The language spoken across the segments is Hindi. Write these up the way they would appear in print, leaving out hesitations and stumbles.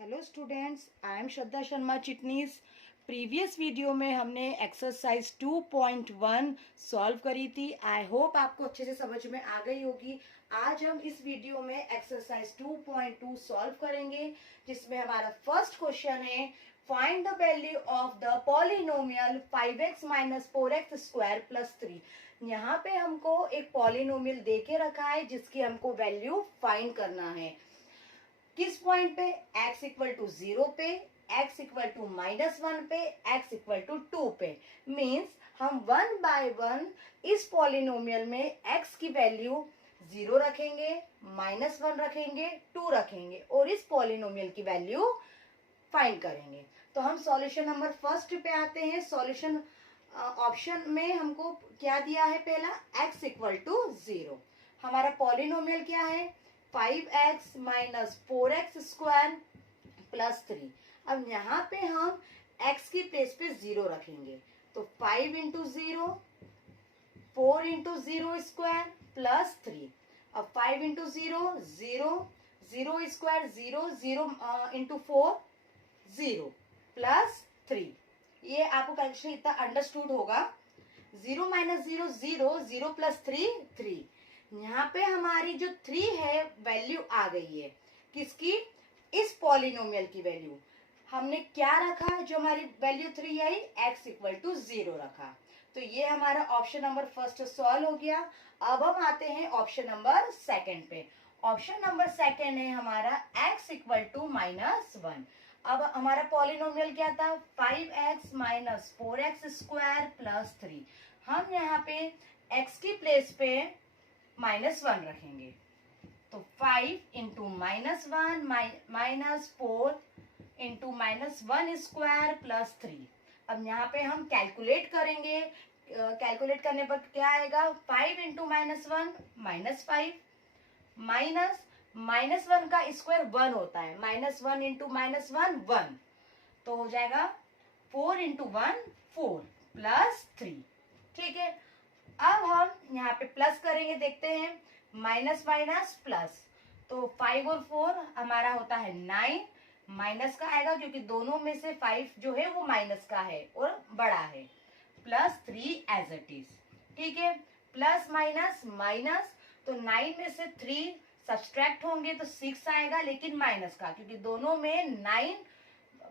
Hello students, I am Shraddha Sharma Chitnis. Previous video में हमने एक्सरसाइज 2.1 सॉल्व करी थी। आई होप आपको अच्छे से समझ में आ गई होगी। आज हम इस वीडियो में एक्सरसाइज 2.2 सॉल्व करेंगे, जिसमें हमारा फर्स्ट क्वेश्चन है find the value of the polynomial 5x minus 4x square plus 3। यहाँ पे हमको एक पॉलिनोमियल दे के रखा है जिसकी हमको वैल्यू फाइंड करना है। किस पॉइंट पे? x इक्वल टू 0 पे, x इक्वल टू -1 पे, x इक्वल टू 2 पे। मीन्स हम 1 बाय 1 इस पॉलिनोमियल में x की वैल्यू 0 रखेंगे, -1 रखेंगे, 2 रखेंगे और इस पॉलिनोमियल की वैल्यू फाइंड करेंगे। तो हम सॉल्यूशन नंबर फर्स्ट पे आते हैं। सॉल्यूशन ऑप्शन में हमको क्या दिया है? पहला x इक्वल टू 0। हमारा पॉलिनोमियल क्या है? 5x minus 4x square plus 3। अब यहाँ पे हम x की प्लेस पे 0 रखेंगे, तो 5 इंटू 0, 4 इंटू 0 स्क्वायर प्लस 3। अब 5 इंटू 0, 0, 0 स्क्वायर 0, 0 इंटू 4, 0 प्लस 3। ये आपको कैलकुलेशन इतना अंडरस्टूड होगा। 0 माइनस 0, 0, 0 प्लस 3, 3। यहाँ पे हमारी जो 3 है वैल्यू आ गई है। किसकी? इस पॉलिनोमियल की वैल्यू। हमने क्या रखा? जो हमारी वैल्यू 3 आई, x इक्वल टू 0 रखा। तो ये हमारा ऑप्शन नंबर फर्स्ट सॉल्व हो गया। अब हम आते हैं ऑप्शन नंबर सेकंड पे। ऑप्शन नंबर सेकंड है हमारा x इक्वल टू -1। अब हमारा पॉलिनोमियल क्या था? 5x minus 4x square plus 3। हम यहाँ पे x की प्लेस पे -1 रखेंगे, तो 5 into -1 minus 4 into -1 square plus 3। अब यहाँ पे हम कैलकुलेट करेंगे। कैलकुलेट करने पर क्या आएगा? 5 इंटू -1 -5 माइनस -1 का स्क्वायर 1 होता है। -1 इंटू -1 1, तो हो जाएगा 4 इंटू 1 4 प्लस 3। ठीक है, अब हम यहाँ पे प्लस करेंगे। देखते हैं, माइनस माइनस प्लस, तो 5 और 4 हमारा होता है 9। माइनस का आएगा क्योंकि दोनों में से 5 जो है वो माइनस का है और बड़ा है, प्लस 3 एज इट इज। ठीक है, प्लस माइनस माइनस, तो 9 में से 3 सब्सट्रैक्ट होंगे तो 6 आएगा, लेकिन माइनस का, क्योंकि दोनों में 9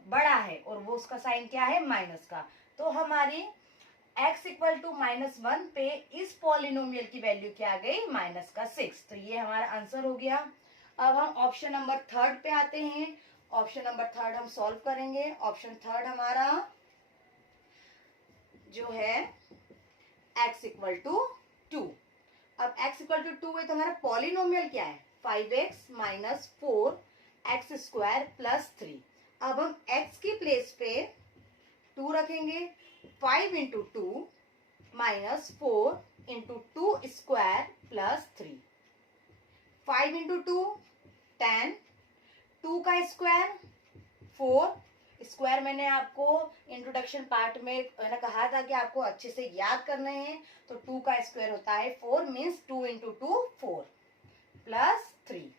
बड़ा है और वो उसका साइन क्या है? माइनस का। तो हमारी x इक्वल टू -1 पे इस पॉलिनोमियल की वैल्यू क्या आ गई? -6। तो ये हमारा आंसर हो गया। अब हम ऑप्शन नंबर थर्ड पे आते हैं। ऑप्शन नंबर थर्ड हम सॉल्व करेंगे। ऑप्शन थर्ड हमारा जो है x इक्वल टू 2। अब x इक्वल टू 2 है तो हमारा पॉलिनोमियल क्या है? 5x minus 4x square plus 3। अब हम x की प्लेस पे 2 रखेंगे। 5 into 2 minus 4 into 2 square plus 3। 5 into 2 10, 2 का स्क्वायर 4। स्क्वायर मैंने आपको इंट्रोडक्शन पार्ट में कहा था कि आपको अच्छे से याद करने हैं। तो 2 का स्क्वायर होता है 4, means 2 into 2 4 plus 3।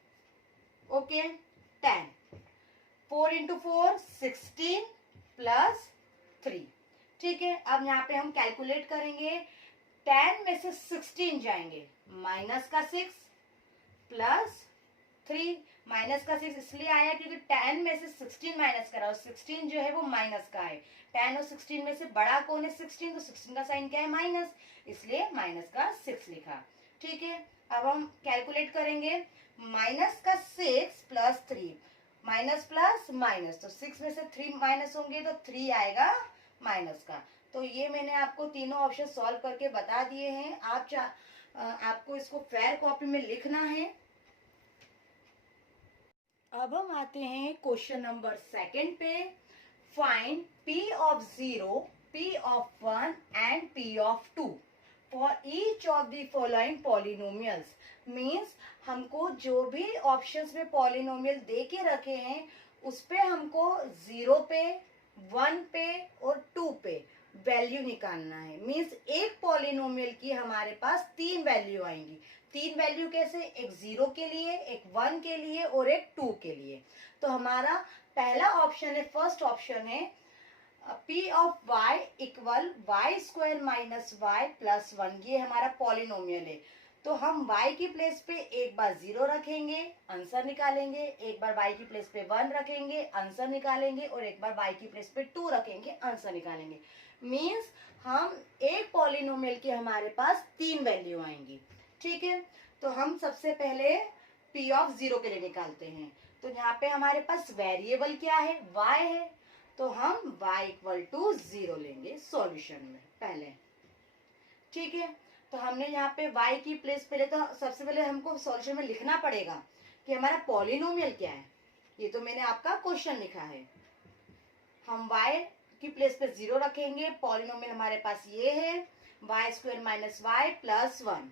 Okay, 10, 4 into 4 16 plus 3। ठीक है, अब यहाँ पे हम कैलकुलेट करेंगे। 10 में से 16 जाएंगे, माइनस का 6 प्लस 3। माइनस का 6 इसलिए आया क्योंकि 10 में से 16 माइनस करा और 16 जो है वो माइनस का है। 10 और 16 में से बड़ा कौन है? 16, तो 16 का साइन क्या है? माइनस, इसलिए माइनस का 6 लिखा। ठीक है, अब हम कैलकुलेट करेंगे। माइनस का 6 प्लस 3, माइनस प्लस माइनस, तो 6 में से 3 माइनस होंगे तो 3 आएगा माइनस का। तो ये मैंने आपको तीनों ऑप्शन सॉल्व करके बता दिए हैं। आपको इसको फेयर कॉपी में लिखना है। अब हम आते हैं क्वेश्चन नंबर सेकंड पे। Find p of 0, p of 1 and p of 2 for each of the following polynomials. Means हमको जो भी ऑप्शंस में पॉलिनोमियल दे के रखे हैं उस पे हमको 0 पे, 1 पे और 2 पे वैल्यू निकालना है। मीन्स एक पॉलिनोमियल की हमारे पास 3 वैल्यू आएंगी। 3 वैल्यू कैसे? एक 0 के लिए, एक 1 के लिए और एक 2 के लिए। तो हमारा पहला ऑप्शन है, फर्स्ट ऑप्शन है P of y equal y square minus y plus 1। ये हमारा पॉलिनोमियल है। तो हम y की प्लेस पे एक बार 0 रखेंगे, आंसर निकालेंगे, एक बार y की प्लेस पे 1 रखेंगे, आंसर निकालेंगे और एक बार y की प्लेस पे 2 रखेंगे, आंसर निकालेंगे। मीन्स हम एक पॉलिनोमियल की हमारे पास 3 वैल्यू आएंगी। ठीक है, तो हम सबसे पहले P ऑफ 0 के लिए निकालते हैं। तो यहाँ पे हमारे पास वेरिएबल क्या है? y है। तो हम y इक्वल टू 0 लेंगे सॉल्यूशन में पहले। ठीक है, तो हमने यहाँ पे y की प्लेस पहले तो सबसे पहले हमको सॉल्यूशन में लिखना पड़ेगा कि हमारा पॉलिनोमियल क्या है। ये तो मैंने आपका क्वेश्चन लिखा है। हम y की प्लेस पे 0 रखेंगे। पॉलिनोमियल हमारे पास ये है y square minus y plus 1।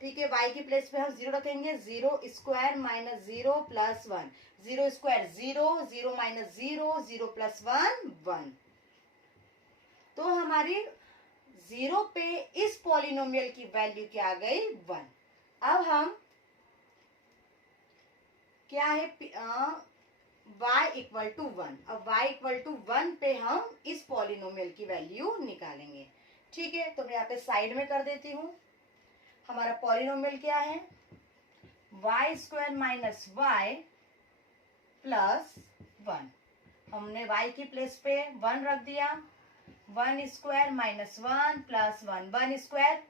ठीक है, y की प्लेस पे हम 0 रखेंगे, 0 square minus 0 plus 1, 0 square 0, 0 minus 0, 0 plus 1 1। तो हमारी 0 पे इस पॉलिनोमियल की वैल्यू क्या आ गई? 1। अब हम क्या है y इक्वल टू 1। अब y इक्वल टू 1 पे हम इस पॉलिनोमियल की वैल्यू निकालेंगे। ठीक है, तो मैं यहाँ पे साइड में कर देती हूँ। हमारा पॉलिनोमियल क्या है? Y square minus y plus 1। हमने y की प्लेस पे 1 रख दिया। 1 square minus 1 plus 1, 1 square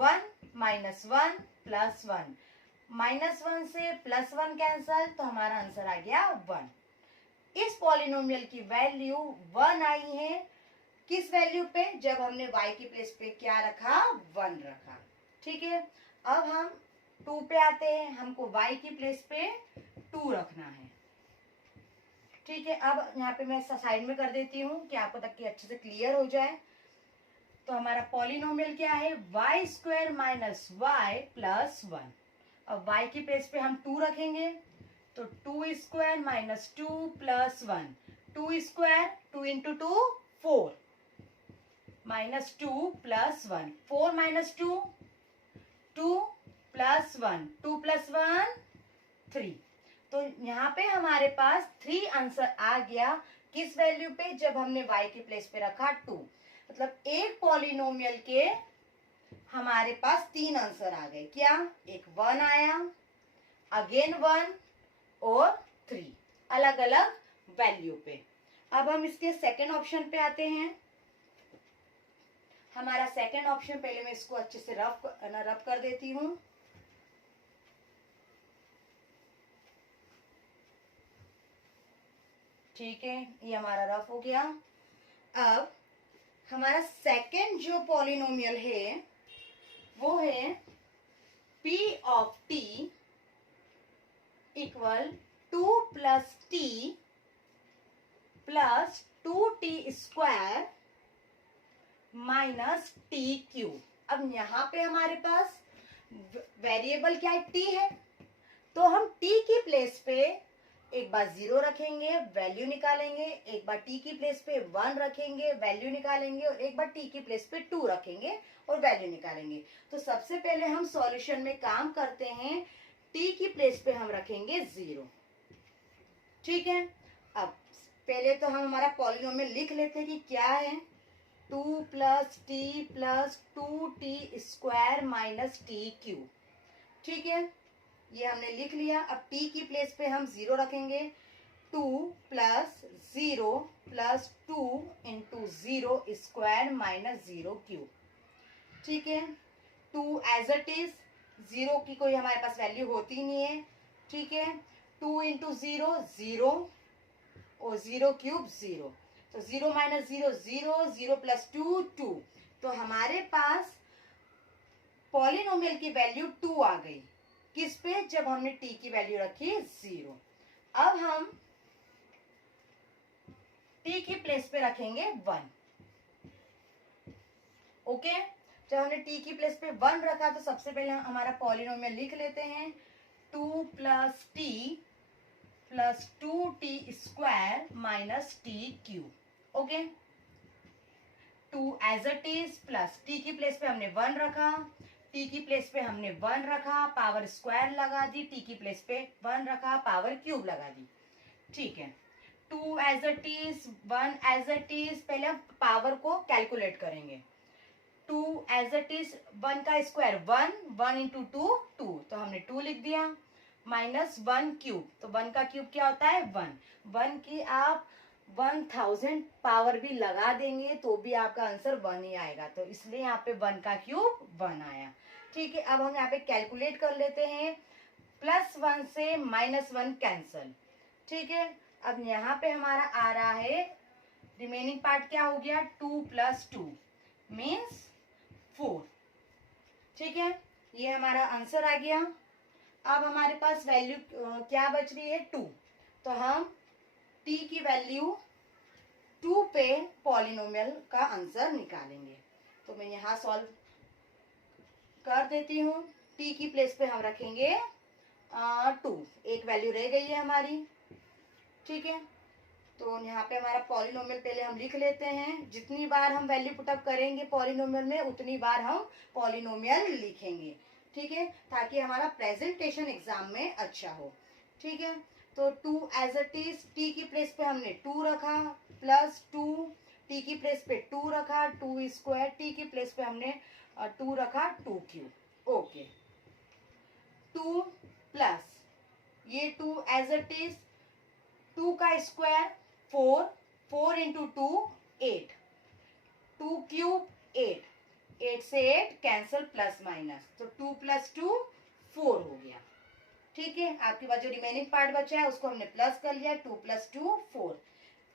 1 minus 1 plus 1, minus 1 से प्लस 1 कैंसल, तो हमारा आंसर आ गया 1। इस पॉलिनोमियल की वैल्यू 1 आई है। किस वैल्यू पे? जब हमने y की प्लेस पे क्या रखा? 1 रखा। ठीक है, अब हम 2 पे आते हैं। हमको y की प्लेस पे 2 रखना है। ठीक है, अब यहाँ पे मैं साइड में कर देती हूँ कि आपको तक कि अच्छे से क्लियर हो जाए। तो हमारा पॉलिनोमियल क्या है? Y square minus y plus 1। अब y की प्लेस पे हम 2 रखेंगे, तो 2 square minus 2 plus 1, 2 square 2 into 2 4 minus 2 plus 1, 4 minus 2 2 plus 1, 2 plus 1 3। तो यहाँ पे हमारे पास 3 आंसर आ गया। किस वैल्यू पे? जब हमने y की प्लेस पे रखा 2। मतलब एक पॉलिनोमियल के हमारे पास 3 आंसर आ गए। क्या? एक 1 आया, अगेन 1 और 3, अलग अलग वैल्यू पे। अब हम इसके सेकेंड ऑप्शन पे आते हैं। हमारा सेकेंड ऑप्शन, पहले मैं इसको अच्छे से रफ कर देती हूँ। ठीक है, ये हमारा रफ हो गया। अब हमारा सेकेंड जो पॉलिनोमियल है वो है P of t equal 2 plus t plus 2t square minus t cube. अब यहाँ पे हमारे पास वेरिएबल क्या है? t है। तो हम t की प्लेस पे एक बार 0 रखेंगे, वैल्यू निकालेंगे, एक बार t की प्लेस पे 1 रखेंगे, वैल्यू निकालेंगे और एक बार t की प्लेस पे 2 रखेंगे और वैल्यू निकालेंगे। तो सबसे पहले हम सॉल्यूशन में काम करते हैं। t की प्लेस पे हम रखेंगे 0। ठीक है, अब पहले तो हम हमारा पॉलिनोमियल लिख लेते हैं कि क्या है। 2 plus T plus 2t square minus t cube. ठीक है, ये हमने लिख लिया। अब t की प्लेस पे हम 0 रखेंगे। 2 plus 0 plus 2 into 0 square minus 0 cube. ठीक है, 2 एज इट इज, 0 की कोई हमारे पास वैल्यू होती नहीं है। ठीक है, 2 इंटू 0 0 और 0 क्यूब 0, तो 0 माइनस 0 0, 0 प्लस 2 2। तो हमारे पास पॉलिनोमियल की वैल्यू 2 आ गई। किस पे? जब हमने t की वैल्यू रखी 0। अब हम t की प्लेस पे रखेंगे 1। ओके, जब हमने t की प्लेस पे 1 रखा तो सबसे पहले हम हमारा पॉलिनोमियल लिख लेते हैं। 2 plus t plus 2t square minus t cube. Okay, two as it is plus t की प्लेस पे हमने 1 रखा, टी की प्लेस पे हमने 1 रखा, पावर स्क्वायर लगा दी, टी की प्लेस पे 1 रखा, पावर क्यूब लगा दी। ठीक है, 2 as it is 1 as it is, पहले हम पावर को कैलकुलेट करेंगे। 2 एज इट इज 1 का स्क्वायर 1, 1 इंटू 2 2, तो हमने 2 लिख दिया, माइनस 1 क्यूब, तो 1 का क्यूब क्या होता है 1, 1 की आप 1000 पावर भी लगा देंगे तो भी आपका आंसर 1 ही आएगा, तो इसलिए यहाँ पे 1 का क्यूब 1 आया। ठीक है, अब हम यहाँ पे कैलकुलेट कर लेते हैं, +1 से -1 कैंसल। ठीक है, अब यहाँ पे हमारा आ रहा है रिमेनिंग पार्ट क्या हो गया 2 + 2 मीन्स 4। ठीक है, ये हमारा आंसर आ गया। अब हमारे पास वैल्यू क्या बच रही है 2, तो हम t की वैल्यू 2 पे पॉलिनोमियल का आंसर निकालेंगे। तो मैं यहाँ सॉल्व कर देती हूँ। t की प्लेस पे हम रखेंगे 2, एक वैल्यू रह गई है हमारी। ठीक है, तो यहाँ पे हमारा पॉलिनोमियल पहले हम लिख लेते हैं, जितनी बार हम वैल्यू पुटअप करेंगे पॉलिनोमियल में उतनी बार हम पॉलिनोमियल लिखेंगे। ठीक है, ताकि हमारा प्रेजेंटेशन एग्जाम में अच्छा हो। ठीक है, तो 2 एज इट इज, टी की प्लेस पे हमने 2 रखा, +2, टी की प्लेस पे 2 रखा, 2 स्क्वायर, टी की प्लेस पे हमने 2 रखा, 2 क्यूब। ओके, 2 प्लस ये 2 एज इट इज, 2 का स्क्वायर 4, 4 इंटू 2 8, 2 क्यूब 8, 8 से 8 कैंसल प्लस माइनस, तो 2 + 2 4 हो गया। ठीक है, आपके पास जो रिमेनिंग पार्ट बचा है उसको हमने प्लस कर लिया, 2 + 2 4।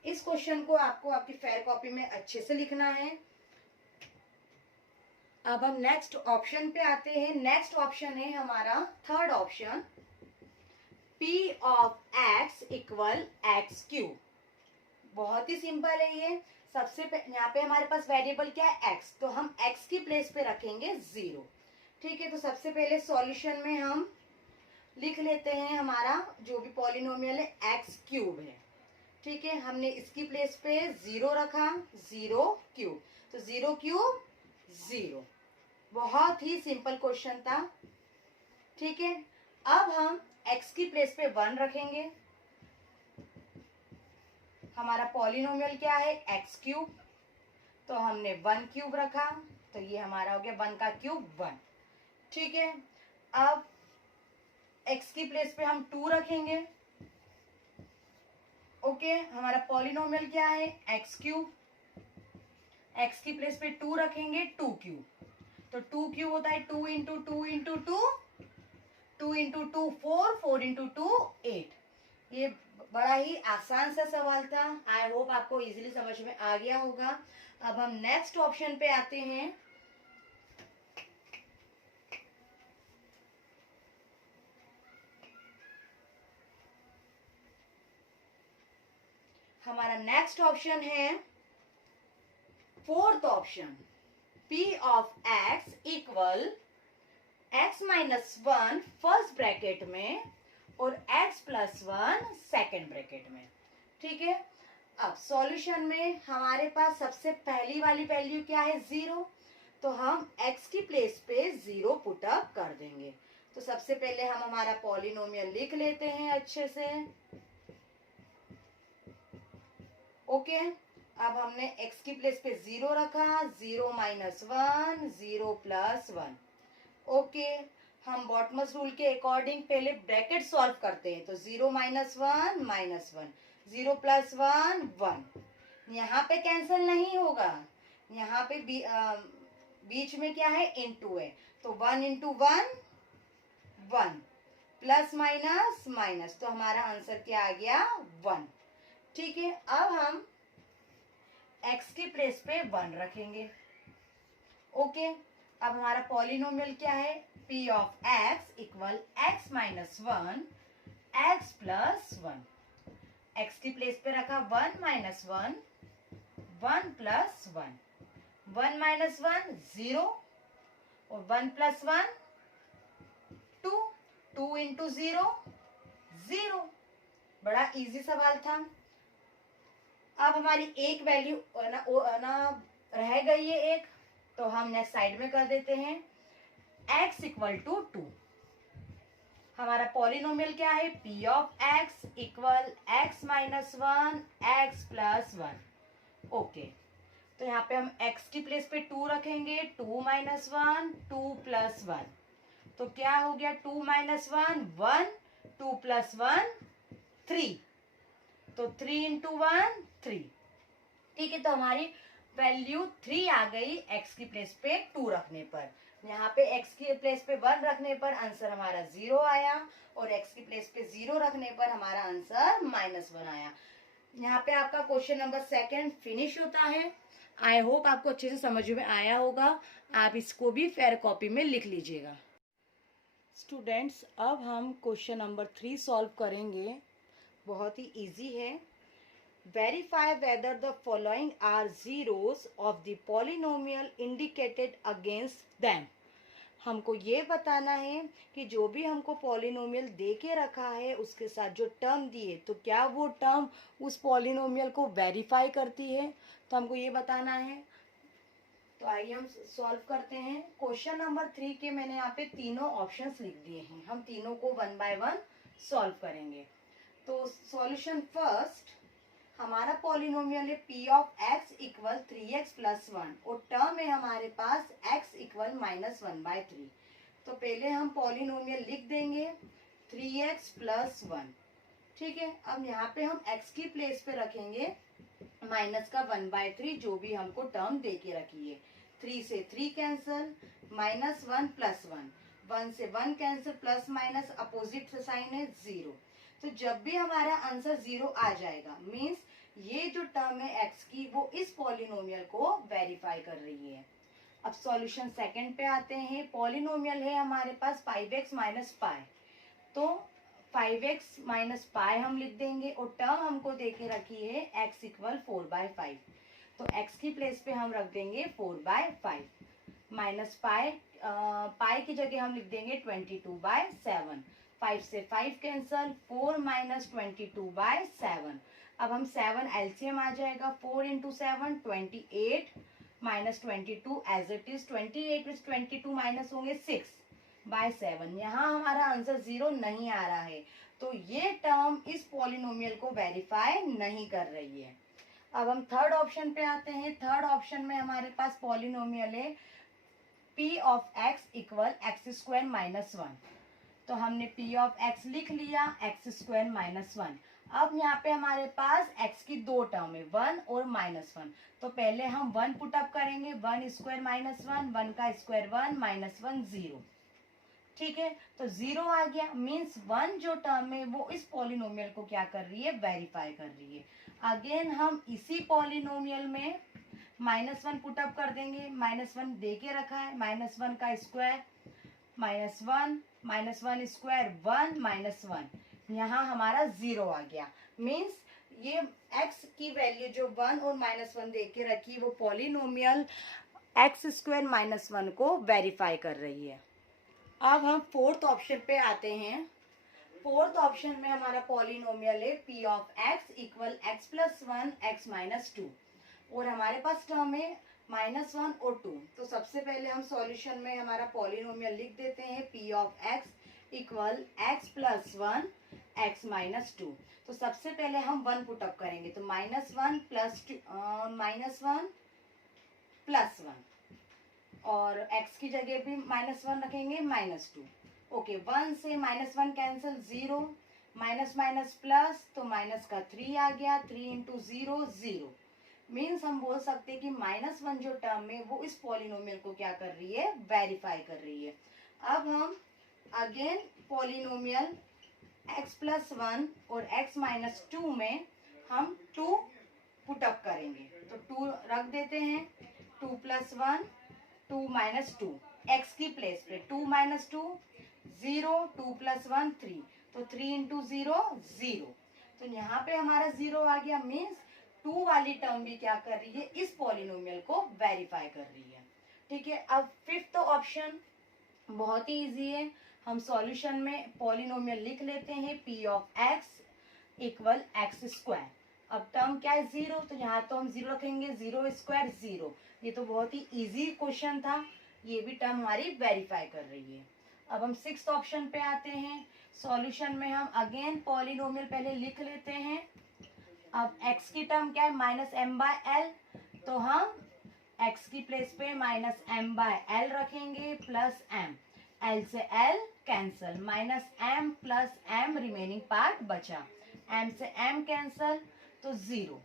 इस क्वेश्चन को आपको आपकी फेयर कॉपी में अच्छे से लिखना है। अब हम नेक्स्ट ऑप्शन पे आते हैं। नेक्स्ट ऑप्शन है हमारा third option, P of x = x³। बहुत ही सिंपल है ये। सबसे यहाँ पे हमारे पास वेरिएबल क्या है x, तो हम x की प्लेस पे रखेंगे 0। ठीक है, तो सबसे पहले सॉल्यूशन में हम लिख लेते हैं हमारा जो भी पॉलिनोमियल है x³ है। ठीक है, हमने इसकी प्लेस पे 0 रखा, 0 क्यूब, तो 0 क्यूब 0। बहुत ही सिंपल क्वेश्चन था। ठीक है, अब हम x की प्लेस पे 1 रखेंगे। हमारा पॉलिनोमियल क्या है x³, तो हमने 1 क्यूब रखा, तो ये हमारा हो गया 1 का क्यूब 1। ठीक है, अब x की प्लेस पे हम 2 रखेंगे। ओके, हमारा पॉलिनोमियल क्या है x³, x की प्लेस पे 2 रखेंगे, 2 क्यूब, तो 2 क्यूब होता है 2 इंटू 2 इंटू 2, 2 इंटू 2 4, 4 इंटू 2 8। ये बड़ा ही आसान सा सवाल था। आई होप आपको इजीली समझ में आ गया होगा। अब हम नेक्स्ट ऑप्शन पे आते हैं। हमारा नेक्स्ट ऑप्शन है fourth option, P of x = x-1 first bracket में और x + 1 सेकेंड ब्रैकेट में। ठीक है, अब सॉल्यूशन में हमारे पास सबसे पहली वाली वैल्यू क्या है 0, तो हम x की प्लेस पे 0 पुटअप कर देंगे। तो सबसे पहले हम हमारा पॉलिनोमियल लिख लेते हैं अच्छे से। ओके, अब हमने x की प्लेस पे 0 रखा, 0 - 1, 0 + 1। ओके, हम बॉटमस रूल के अकॉर्डिंग पहले ब्रैकेट सॉल्व करते हैं, तो 0 - 1 -1, 0 + 1 1। यहाँ पे कैंसिल नहीं होगा, यहाँ पे बीच में क्या है इनटू है, तो 1 × 1 1, प्लस माइनस माइनस, तो हमारा आंसर क्या आ गया 1। ठीक है, अब हम x की प्लेस पे 1 रखेंगे। ओके, अब हमारा पॉलिनोमियल क्या है P of x = x-1 x + 1। x की प्लेस पे रखा 1 - 1, 1 + 1, 1 - 1 0 और 1 + 1 2, 2 × 0 0। बड़ा इजी सवाल था। अब हमारी एक वैल्यू ना रह गई है एक, तो हम नेक्स्ट साइड में कर देते हैं। x इक्वल टू 2, हमारा पॉलिनोमियल क्या है, p of x equal x minus 1 x plus 1। Okay, तो यहाँ पे हम x की प्लेस पे 2 रखेंगे, 2 माइनस 1 2 प्लस 1, तो क्या हो गया 2 माइनस 1 1 2 प्लस 1 3, तो 3 इंटू 1 3। ठीक है, तो हमारी वैल्यू 3 आ गई x की प्लेस पे 2 रखने पर। यहाँ पे x की प्लेस पे 1 रखने पर आंसर हमारा 0 आया, और x की प्लेस पे 0 रखने पर हमारा आंसर -1 आया। यहाँ पे आपका क्वेश्चन नंबर 2 फिनिश होता है। आई होप आपको अच्छे से समझ में आया होगा। आप इसको भी फेयर कॉपी में लिख लीजिएगा। स्टूडेंट्स, अब हम क्वेश्चन नंबर 3 सॉल्व करेंगे। बहुत ही इजी है। Verify whether the following are zeros of the polynomial indicated against them. हमको ये बताना है कि जो भी हमको पॉलिनोमियल दे के रखा है उसके साथ जो टर्म दिए, तो क्या वो टर्म उस पॉलिनोमियल को वेरीफाई करती है, तो हमको ये बताना है। तो आइए हम सॉल्व करते हैं। क्वेश्चन नंबर 3 के मैंने यहाँ पे तीनों ऑप्शंस लिख दिए हैं, हम तीनों को 1 बाय 1 सॉल्व करेंगे। तो सॉल्यूशन फर्स्ट, हमारा पॉलिनोमियल है p of x equal 3x plus 1, और टर्म है हमारे पास x इक्वल -1/3। तो पहले हम पॉलिनोमियल लिख देंगे 3x प्लस 1। ठीक है, अब यहाँ पे हम x की प्लेस पे रखेंगे माइनस का 1/3, जो भी हमको टर्म दे के रखी है। 3 से 3 कैंसल, -1 प्लस 1, 1 से 1 cancel, plus minus opposite sign है 0। तो जब भी हमारा आंसर 0 आ जाएगा, मीन्स ये जो टर्म है x की वो इस पॉलिनोमियल को वेरीफाई कर रही है। अब सॉल्यूशन सेकंड पे आते हैं। पॉलिनोमियल है हमारे पास 5x माइनस पाई, तो 5x माइनस पाई हम लिख देंगे, और टर्म हमको दे के रखी है x इक्वल 4/5, तो x की प्लेस पे हम रख देंगे 4/5। माइनस पाई की जगह हम लिख देंगे 22/7। 5 से 5 कैंसल, 4 माइनस 22/7। अब हम 7 एलसीएम आ जाएगा, 4 into 7 28 minus 22 as it is. 28 में 22 माइनस होंगे 6/7। यहाँ हमारा आंसर 0 नहीं आ रहा है, तो ये टर्म इस पॉलिनोमियल को वेरीफाई नहीं कर रही है। अब हम थर्ड ऑप्शन पे आते हैं। थर्ड ऑप्शन में हमारे पास पॉलिनोमियल है p of x equal x² minus 1, तो हमने p ऑफ x लिख लिया, x² माइनस 1। अब यहाँ पे हमारे पास x की दो टर्म है, 1 और -1, तो पहले हम 1 पुटअप करेंगे, 1² माइनस 1, 1 का स्क्वायर 1 माइनस 1 0। ठीक है, तो 0 आ गया, मीन्स 1 जो टर्म है वो इस पॉलिनोमियल को क्या कर रही है, वेरीफाई कर रही है। अगेन हम इसी पॉलिनोमियल में -1 पुटअप कर देंगे, -1 दे के रखा है, -1 का स्क्वायर -1 -1 स्क्वायर 1 -1, यहाँ हमारा 0 आ गया। मीन्स ये x की वैल्यू जो 1 और -1 दे के रखी, वो पॉलिनोमियल x² -1 को वेरीफाई कर रही है। अब हम फोर्थ ऑप्शन पे आते हैं। फोर्थ ऑप्शन में हमारा पॉलिनोमियल है p of x equal x plus 1 x minus 2, और हमारे पास टर्म है -1 और 2। तो सबसे पहले हम सॉल्यूशन में हमारा पॉलिनोमियल लिख देते हैं p of x equal x plus 1 x minus 2। तो सबसे पहले हम 1 पुटअप करेंगे, तो -1 प्लस -1 प्लस 1, और x की जगह भी -1 रखेंगे -2। ओके, 1 से -1 कैंसिल, 0 माइनस माइनस प्लस, तो माइनस का 3 आ गया, 3 इंटू 0 0। मीन्स हम बोल सकते हैं कि -1 जो टर्म है वो इस पॉलिनोमियल को क्या कर रही है, वेरीफाई कर रही है। अब हम अगेन पॉलिनोमियल x प्लस 1 और x माइनस 2 में हम 2 पुटअप करेंगे, तो 2 रख देते हैं, 2 प्लस 1 2 माइनस 2, x की प्लेस पे 2 माइनस 2 0, 2 प्लस 1 3, तो 3 इंटू 0 0। तो यहाँ पे हमारा 0 आ गया, मीन्स 2 वाली टर्म भी क्या कर रही है, इस पॉलिनोमियल को वेरीफाई कर रही है। ठीक है, अब फिफ्थ ऑप्शन बहुत ही इजी है। हम सॉल्यूशन में पॉलिनोमियल लिख लेते हैं p of x equal x square. अब टर्म क्या है 0, तो यहाँ तो हम 0 रखेंगे, 0 स्क्वायर 0। ये तो बहुत ही इजी क्वेश्चन था, ये भी टर्म हमारी वेरीफाई कर रही है। अब हम 6th ऑप्शन पे आते हैं। सॉल्यूशन में हम अगेन पॉलिनोमियल पहले लिख लेते हैं। अब x की टर्म क्या है -m/l, तो हम x की प्लेस पे -m/l रखेंगे प्लस m, l से l cancel, -m plus m remaining part बचा, m से m कैंसल तो 0।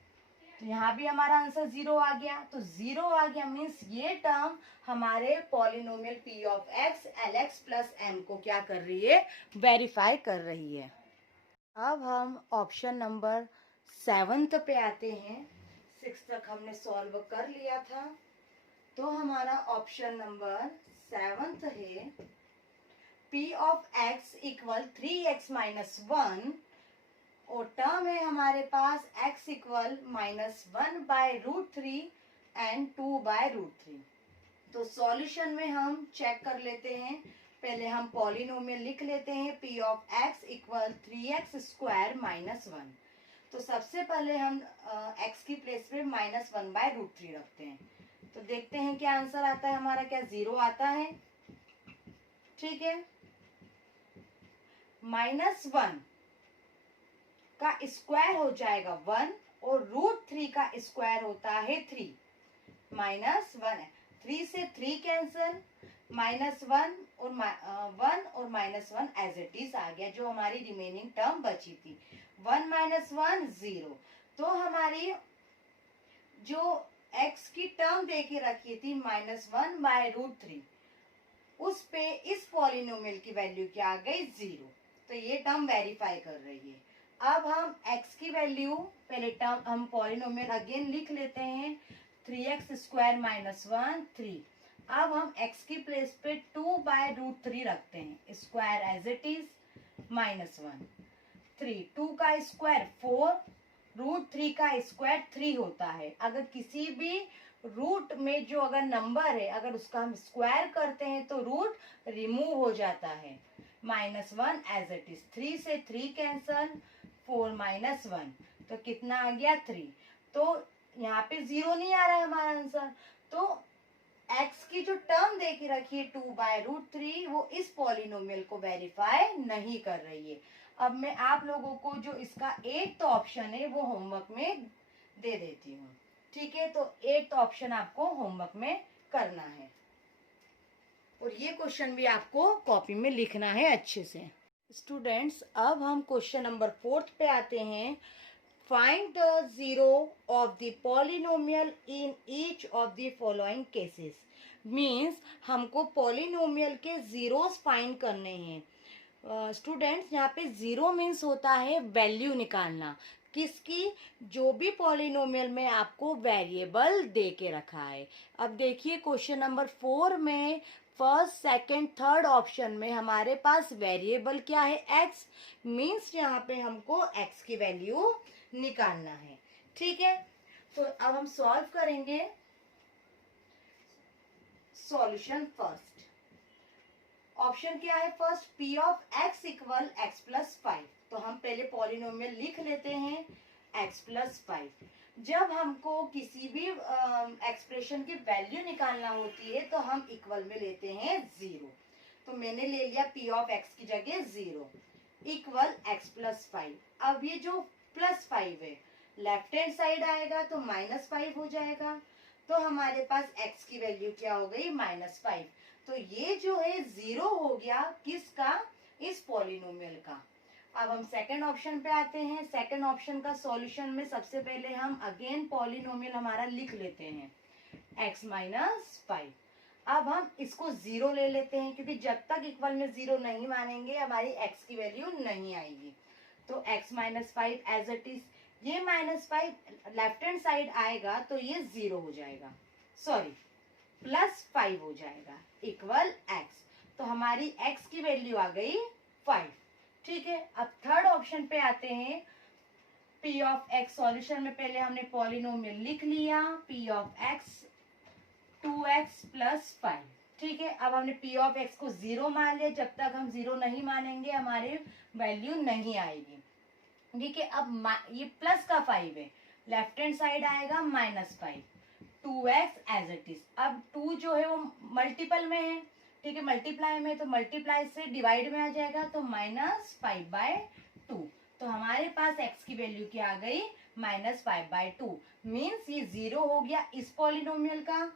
तो यहाँ भी हमारा आंसर 0 आ गया। तो 0 आ गया मीन्स ये टर्म हमारे polynomial p of x lx plus m को क्या कर रही है, वेरीफाई कर रही है। अब हम ऑप्शन नंबर 7 पे आते हैं। 6 तक हमने सॉल्व कर लिया था, तो हमारा ऑप्शन नंबर 7 है p of x equal 3x minus 1, और टर्म है हमारे पास x इक्वल -1/√3 एंड 2/√3। तो सॉल्यूशन में हम चेक कर लेते हैं। पहले हम पॉलिनोमियल लिख लेते हैं p of x equal 3x² -1। तो सबसे पहले हम x की प्लेस पे -1/√3 रखते हैं, तो देखते हैं क्या आंसर आता है हमारा। क्या 0 आता है? ठीक है, -1 का स्क्वायर हो जाएगा 1, और √3 का स्क्वायर होता है 3, -1 है, 3 से 3 कैंसल, -1 और 1 और -1 एज इट इज आ गया, जो हमारी रिमेनिंग टर्म बची थी 1 - 1 0। तो हमारी जो x की टर्म दे के रखी थी -1/√3, उस पे इस पॉलिनोमियल की वैल्यू क्या आ गई 0। तो ये टर्म वेरीफाई कर रही है। अब हम x की वैल्यू, पहले टर्म हम पॉलिनोमियल अगेन लिख लेते हैं, 3x² -1 3। अब हम x की प्लेस पे 2/√3 रखते हैं, स्क्वायर एज इट इज, -1 3, 2 का स्क्वायर 4, √3 का स्क्वायर 3 होता है। अगर किसी भी रूट में जो अगर नंबर है, अगर उसका हम स्क्वायर करते हैं तो रूट रिमूव हो जाता है, -1 एज इट इज, 3 से 3 कैंसल, 4 -1, तो कितना आ गया 3। तो यहाँ पे 0 नहीं आ रहा है हमारा आंसर। तो x की जो टर्म दे के रखी है 2/√3, वो इस पॉलिनोमियल को वेरीफाई नहीं कर रही है। अब मैं आप लोगों को जो इसका 8th ऑप्शन है वो होमवर्क में दे देती हूँ। ठीक है, तो 8th ऑप्शन आपको होमवर्क में करना है, और ये क्वेश्चन भी आपको कॉपी में लिखना है अच्छे से। स्टूडेंट्स, अब हम क्वेश्चन नंबर 4 पे आते हैं। Find the zero of the polynomial in each of the following cases. Means हमको पॉलिनोमियल के जीरोस फाइंड करने हैं। स्टूडेंट्स, यहाँ पे जीरो मीन्स होता है वैल्यू निकालना, किसकी, जो भी पॉलिनोमियल में आपको वेरिएबल दे के रखा है। अब देखिए क्वेश्चन नंबर 4 में फर्स्ट सेकंड थर्ड ऑप्शन में हमारे पास वेरिएबल क्या है, x, मीन्स यहाँ पे हमको x की वैल्यू निकालना है। ठीक है, तो अब हम सॉल्व करेंगे। सॉल्यूशन फर्स्ट, ऑप्शन क्या है first, p of x equal x plus 5। तो हम पहले पॉलिनोमियल लिख लेते हैं x प्लस 5। जब हमको किसी भी एक्सप्रेशन की वैल्यू निकालना होती है तो हम इक्वल में लेते हैं 0। तो मैंने ले लिया p ऑफ x की जगह 0 इक्वल x प्लस 5। अब ये जो प्लस 5 है लेफ्ट हैंड साइड आएगा तो -5 हो जाएगा। तो हमारे पास x की वैल्यू क्या हो गई -5। तो ये जो है 0 हो गया किसका, इस पॉलिनोमियल का। अब हम सेकंड ऑप्शन पे आते हैं। सेकंड ऑप्शन का सॉल्यूशन में सबसे पहले हम अगेन पॉलिनोमियल हमारा लिख लेते हैं x माइनस 5। अब हम इसको 0 ले लेते हैं, क्योंकि जब तक इक्वल में 0 नहीं मानेंगे हमारी x की वैल्यू नहीं आएगी। तो x minus 5 as it is, ये -5 लेफ्ट हैंड साइड आएगा तो ये 0 हो जाएगा, सॉरी +5 हो जाएगा इक्वल x। तो हमारी x की वैल्यू आ गई 5। ठीक है, अब थर्ड ऑप्शन पे आते हैं। p ऑफ x, सॉल्यूशन में पहले हमने पॉलिनोमियल लिख लिया, p of x 2x plus 5। ठीक है, अब हमने p ऑफ x को 0 मान लिया। जब तक हम 0 नहीं मानेंगे हमारी वैल्यू नहीं आएगी। ठीक है। अब ये प्लस का 5 है, लेफ्ट हैंड साइड आएगा -5, 2x एज इट इज। अब 2 जो है वो मल्टीपल में है, ठीक है, मल्टीप्लाई में, तो मल्टीप्लाई से डिवाइड में आ जाएगा, तो -5/2। तो हमारे पास x की वैल्यू क्या आ गई, -5/2। मीन्स ये 0 हो गया इस पॉलिनोमियल का,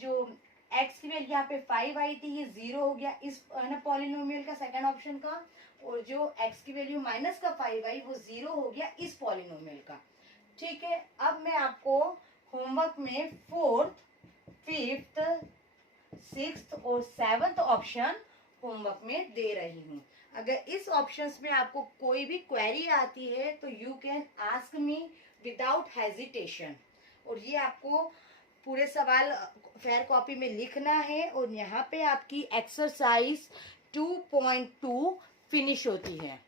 जो x की वैल्यू यहाँ पे 5 आई थी, ये 0 हो गया इस पॉलिनोमियल का, सेकंड ऑप्शन का। और जो x की वैल्यू -5 आई, वो 0 हो गया इस पॉलिनोमियल का। ठीक है। अब मैं आपको होमवर्क में 4th, 5th, 6th और 7th ऑप्शन होमवर्क में दे रही हूँ। अगर इस ऑप्शंस में आपको कोई भी क्वेरी आती है तो you can ask me without hesitation. और ये आपको पूरे सवाल फेयर कॉपी में लिखना है, और यहाँ पे आपकी एक्सरसाइज 2.2 फिनिश होती है।